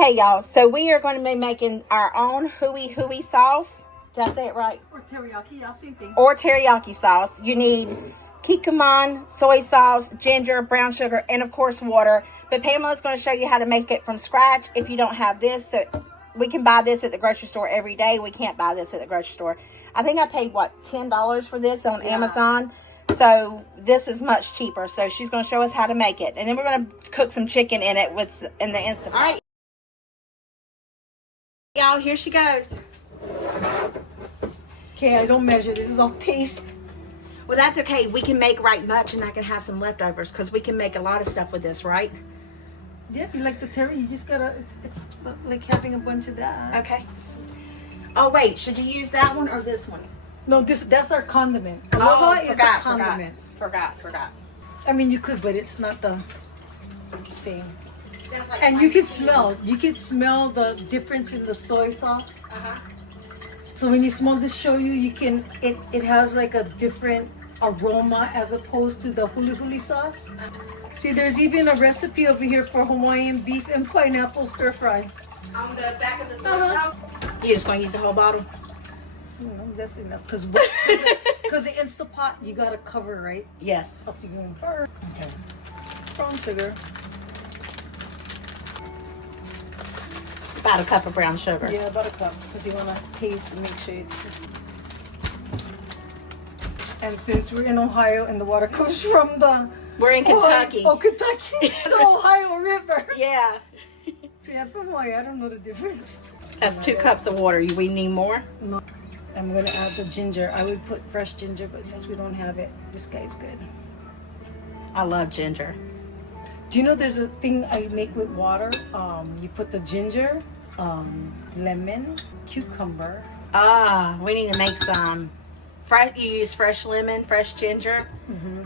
Okay, y'all. So we are going to be making our own hooey sauce. Did I say it right? Or teriyaki, yeah, same thing. Or teriyaki sauce. You need Kikoman, soy sauce, ginger, brown sugar, and of course water. But Pamela's going to show you how to make it from scratch if you don't have this. So we can buy this at the grocery store every day. We can't buy this at the grocery store. I think I paid, what, $10 for this on Amazon. So this is much cheaper. So she's going to show us how to make it. And then we're going to cook some chicken in it in the Instant Pot. All right. Y'all, here she goes. Okay, I don't measure. This is all taste. Well, that's okay. We can make right much, and I can have some leftovers because we can make a lot of stuff with this, right? Yeah, you like the terry, you just gotta, it's like having a bunch of that. Okay. Oh, wait. Should you use that one or this one? No, that's our condiment. Aloha is the condiment. Forgot. I mean, you could, but it's not the same. Like and you can smell the difference in the soy sauce. So when you smell the shoyu, you can, it has like a different aroma as opposed to the huli huli sauce. See, there's even a recipe over here for Hawaiian beef and pineapple stir fry. On the back of the soy sauce? You're just going to use the whole bottle? No, that's enough. Because the Instant Pot, you got to cover, right? Yes. Else you're going to burn. Okay. Brown sugar. About a cup of brown sugar. Yeah, about a cup. Because you want to taste and make sure it's... And since we're in Ohio and the water comes from the... We're in Kentucky. Oh, Kentucky. The Ohio River. Yeah. See, I'm from Hawaii. I don't know the difference. That's 2 cups of water. We need more? No. I'm going to add the ginger. I would put fresh ginger, but since we don't have it, this guy's good. I love ginger. Do you know there's a thing I make with water? You put the ginger, lemon, cucumber. Ah, we need to make some. You use fresh lemon, fresh ginger. Mm-hmm.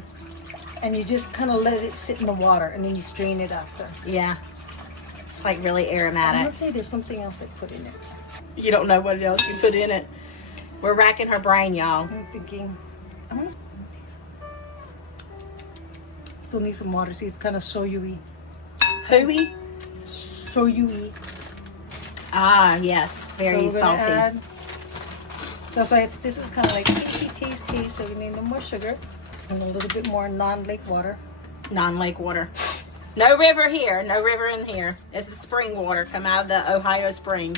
And you just kind of let it sit in the water, and then you strain it after. Yeah. It's like really aromatic. I'm going to say there's something else I put in it. You don't know what else you put in it. We're racking her brain, y'all. I'm thinking, still need some water. See, it's kind of shoyu-y. Hooey? Shoyu-y. Ah, yes. Very so salty. That's why this is kind of like taste. So we need no more sugar and a little bit more non-lake water. Non-lake water. No river here. No river in here. It's the spring water. Come out of the Ohio spring.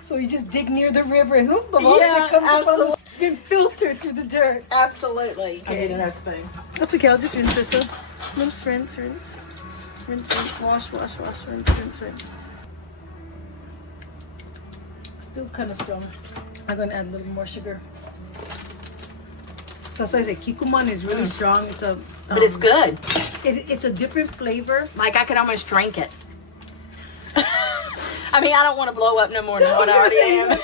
So you just dig near the river and the water that comes from it's been filtered through the dirt. Absolutely. Okay. I'm getting our spoon. That's okay. I'll just rinse this up. Rinse. Wash. Rinse. Still kind of strong. I'm going to add a little more sugar. That's why I say Kikoman is really strong. It's a... but it's good. It's a different flavor. Like I could almost drink it. I mean, I don't want to blow up no more than what I already am.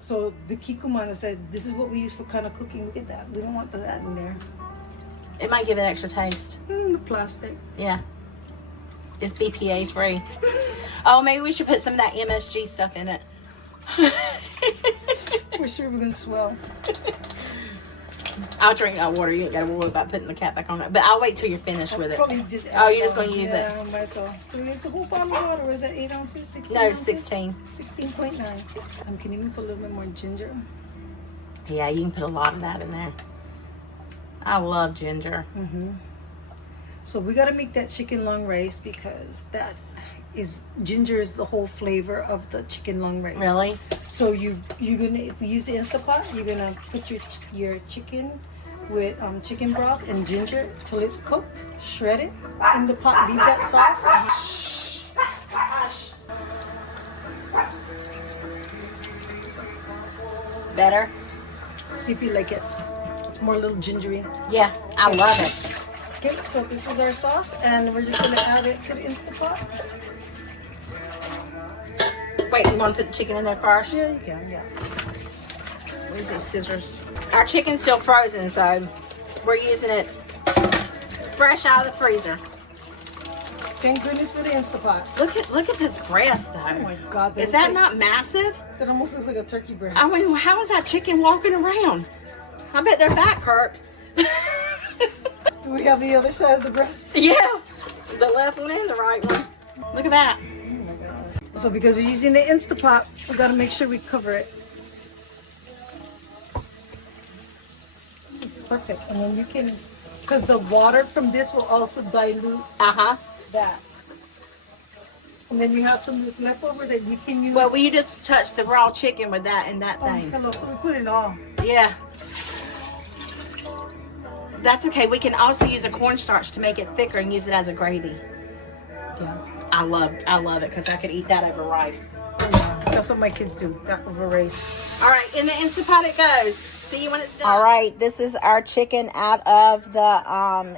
So the Kikoman said, this is what we use for kind of cooking. Look at that. We don't want that in there. It might give it extra taste. The plastic. Yeah. It's BPA free. Oh, maybe we should put some of that MSG stuff in it. For sure we're going to swell. I'll drink that water. You ain't got to worry about putting the cap back on it. But I'll wait till you're finished with it. Probably just you're just going to use it? Yeah, so it's a whole bottle of water. Is that 8 ounces? 16 No, ounces? 16. 16.9. Can you even put a little bit more ginger? Yeah, you can put a lot of that in there. I love ginger. So we got to make that chicken long rice because ginger is the whole flavor of the chicken long rice. Really? So you're gonna, if we use the Instant Pot, you're gonna put your chicken with chicken broth and ginger till it's cooked. Shred it in the pot. Leave that sauce. Hush. Better? See if you like it. It's more a little gingery. Yeah, I love it. Okay, so this is our sauce, and we're just gonna add it to the Instant Pot. Wait, you want to put the chicken in there first? Yeah, you can. Yeah. Use these scissors. Our chicken's still frozen, so we're using it fresh out of the freezer. Thank goodness for the Instant Pot. Look at this breast, though. Oh my God! Is that not massive? That almost looks like a turkey breast. I mean, how is that chicken walking around? I bet their back hurt. Do we have the other side of the breast? Yeah, the left one and the right one. Look at that. So because we're using the Instapot, we gotta make sure we cover it. This is perfect. And then you can, because the water from this will also dilute that. And then you have some of this leftover that you can use. Well, you just touch the raw chicken with that and that thing. Hello, so we put it all. Yeah. That's okay. We can also use a cornstarch to make it thicker and use it as a gravy. Yeah. I love it because I could eat that over rice. Yeah. That's what my kids do. That over rice. All right, in the Instapot it goes. See you when it's done. All right, this is our chicken out of the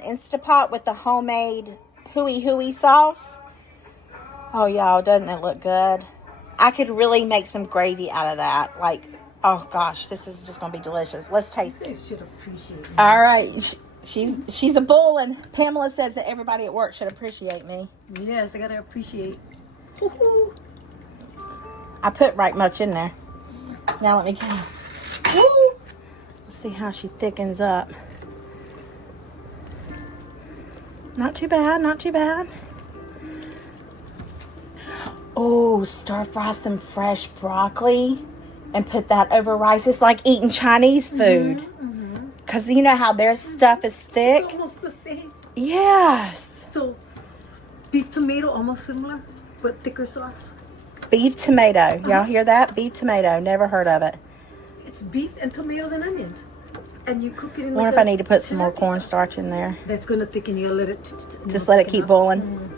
Instapot with the homemade hooey sauce. Oh, y'all, doesn't it look good? I could really make some gravy out of that. Like, oh gosh, this is just gonna be delicious. Let's taste it. They should appreciate me. All right, she's a bull, and Pamela says that everybody at work should appreciate me. Yes, I gotta appreciate. Woo-hoo. I put right much in there. Now let me get it. Woo! Let's see how she thickens up. Not too bad, not too bad. Oh, stir fry some fresh broccoli and put that over rice. It's like eating Chinese food. Because you know how their stuff is thick? It's almost the same. Yes. So, beef tomato, almost similar, but thicker sauce. Beef tomato. Y'all hear that? Beef tomato. Never heard of it. It's beef and tomatoes and onions. And you cook it in I wonder if I need to put some more cornstarch in there. That's going to thicken. You'll let it... Just let it keep boiling.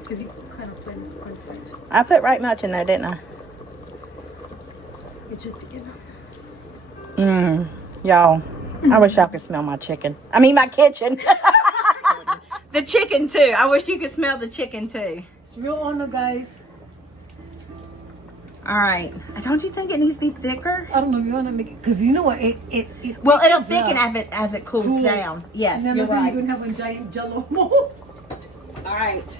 Because you kind of blend the cornstarch. I put right much in there, didn't I? It should thicken up. Y'all, I wish y'all could smell my chicken. I mean, my kitchen. The chicken, too. I wish you could smell the chicken, too. It's real honor, guys. All right. Don't you think it needs to be thicker? I don't know if you want to make it... Because you know what? Well, it'll thicken as it cools down. Yes, and then you're right. you're going to have a giant jello mold. All right.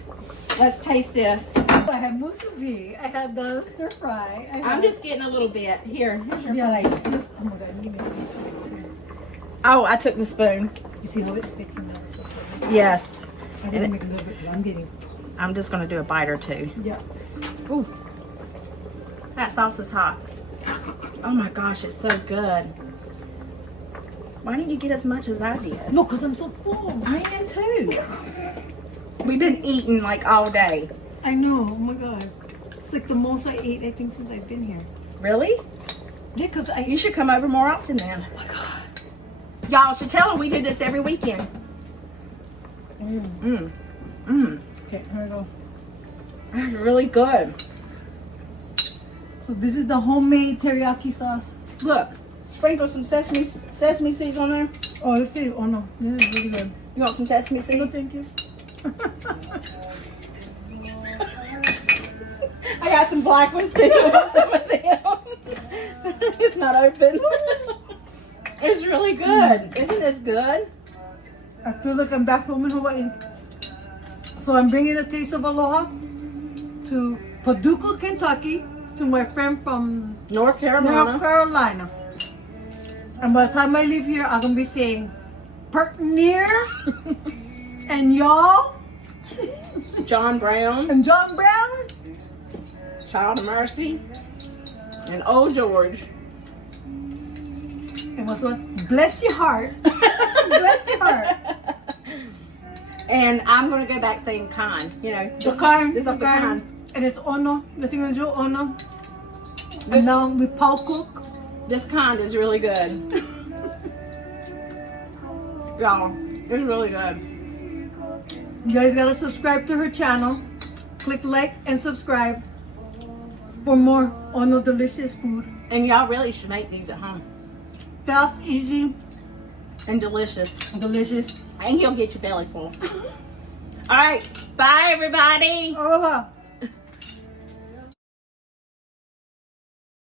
Let's taste this. I had musubi. I had the stir fry. I'm just getting a little bit. Here's your plate. just oh my god, you made me too. Oh, I took the spoon. You see how it sticks in there? So Yes. I didn't make a little bit, but I'm getting. I'm just going to do a bite or two. Yeah. Ooh. That sauce is hot. Oh my gosh, it's so good. Why didn't you get as much as I did? No, because I'm so full. I am too. We've been eating like all day. I know. Oh my god. It's like the most I ate, I think, since I've been here. Really? Yeah, because You should come over more often then. Oh my god. Y'all should tell them we do this every weekend. Okay, here we go. That's really good. So this is the homemade teriyaki sauce. Look, sprinkle some sesame seeds on there. Oh, let's see. Oh no, this is really good. You want some sesame No, seeds? thank you. I got some black ones too. Some of them. It's not open. It's really good. Isn't this good? I feel like I'm back home in Hawaii. So I'm bringing a taste of aloha to Paducah, Kentucky, to my friend from North North Carolina. And by the time I leave here, I'm gonna be saying, partner, and y'all, John Brown, and John Brown, Child of Mercy, and Old George. and what's what? Bless your heart. Bless your heart. And I'm gonna go back saying kind. You know, The kind, This the is the kind. kind. And it's ono. The thing is real ono. And now we pau cook. This kind is really good. Y'all, it's really good. You guys gotta subscribe to her channel. Click like and subscribe for more ono delicious food. And y'all really should make these at home. Fast, easy, And delicious. delicious. And you'll get your belly full. All right. Bye, everybody. Aloha.